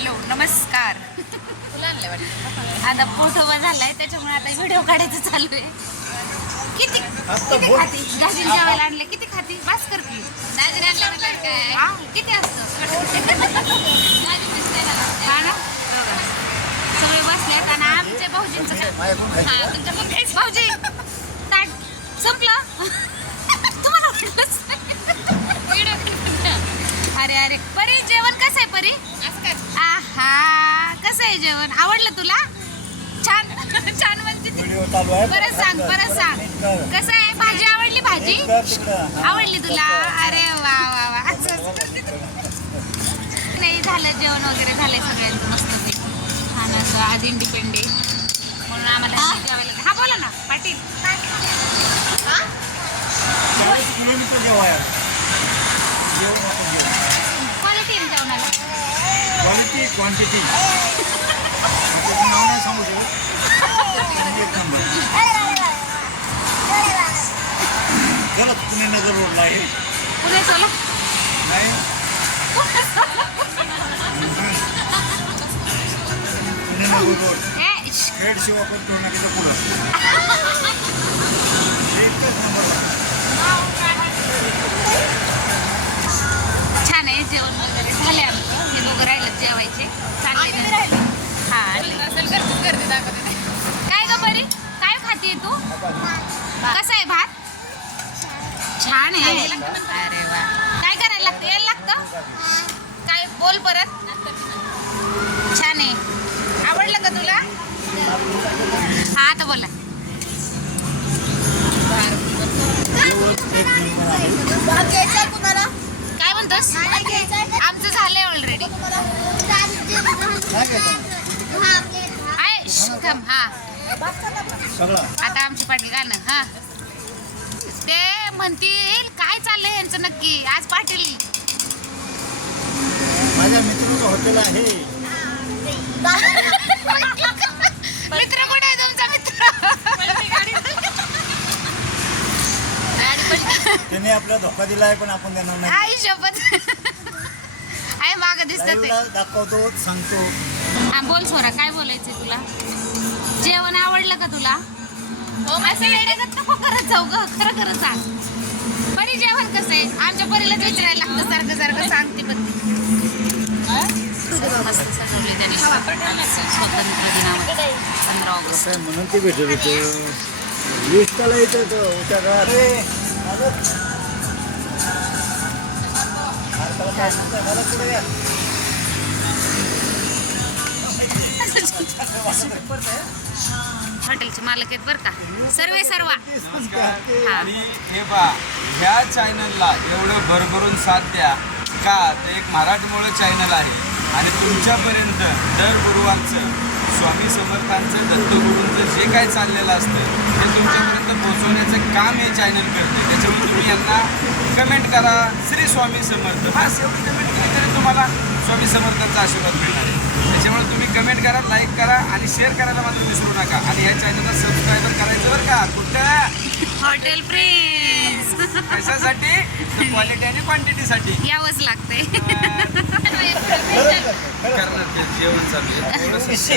Hello नमस्कार. आता पोटोबा झालाय त्याच्यामुळे आता व्हिडिओ काढायचं चालू आहे. किती किती खाती? दाजीने जेवायला आणले किती खाती? बास कर की. आणलं काय? किती असतं? हा ना. सगळे बसलेत आणि आमच्या भाऊजींचं हा तुमच्या काहीच भाऊजी. ताट संपलं? तुम्हाला अरे अरे परी आहा कसं आहे जेवण? आवडलं तुला? छान छान म्हणते ती. व्हिडिओ चालू आहे. परत सांग परत सांग. कसं आहे? भाजी आवडली भाजी? आवडली तुला? अरे वा वा वा. असं नाही झालं जेवण वगैरे झालंय सगळ्यांचं मस्त छान असं आज इंडिपेंडे म्हणून आम्हाला जेवायला हा बोला ना पाटील. चाळीस किलोमीटर जेव्हा आहे क्वालिटी क्वांटिटी त्याचं नाव नाही सांगू शकत पण एक नंबर गलत पुणे नगर रोडला आहे पुणे सोला नाही पुणे नगर रोड ए, श, खेड शिवापत टोर्नाकीचं पुढं छान आहे. अरे वा. काय करायला लागतं? यायला लागतं? काय? बोल परत. छान आहे. आवडलं का तुला? हा आता बोला. आहे काय म्हणतोस? आमचं झालंय ऑलरेडी थांब हा. सगळं. आता आमची पाटील गाणं हा. ते म्हणतील काय चाललंय यांचं नक्की? आज पाटील. माझ्या मित्राचं हॉटेल आहे. मित्र कुठे आहे तुमचा मित्र? त्याने आपला धोका दिला आहे पण आपण देणार नाही. आई शपथ. आहे माग दिसत ते. लाईव्हला दाखवतो सांगतो. हा बोल सोरा काय बोलायचंय तुला? जेवण आवडलं का तुला? असं वेडेगत नको खरं खरं सांग. परी जेवण कसं आहे? आमच्या परीलाच विचारायला लागतं सारखं सारखं सांगते पण ती. मस्त सजवले त्याने स्वतंत्र दिनावर पंधरा ऑगस्ट काय म्हणून ते भेटत होते वीस त्याला येतं तो त्या काळात हॉटेलचे मालक आहेत बरं का. सर्वे सर्वा. हा. आणि हे पहा ह्या चॅनलला एवढं भरभरून साथ द्या का? तर एक मराठमोळं चॅनल आहे. आणि तुमच्यापर्यंत दर गुरुवारचं स्वामी समर्थांचं दत्तगुरूंचं जे काय चाललेलं असतं ते तुमच्यापर्यंत पोहोचवण्याचं काम हे चॅनल करते. त्याच्यामुळे तुम्ही यांना कमेंट करा. श्री स्वामी समर्थ. बस एवढी कमेंट केली तरी तुम्हाला? स्वामी समर्थांचा आशीर्वाद मिळणार आहे. त्याच्यामुळे तुम्ही कमेंट करा लाईक करा आणि शेअर करायला मात्र विसरू नका. आणि या चॅनलला सबस्क्राईबर करायचं बरं का? कुठं? हॉटेल प्रिन्स कशासाठी? क्वालिटी आणि क्वांटिटीसाठी यावंच लागतंय. करणार ते जेवण चालू आहे.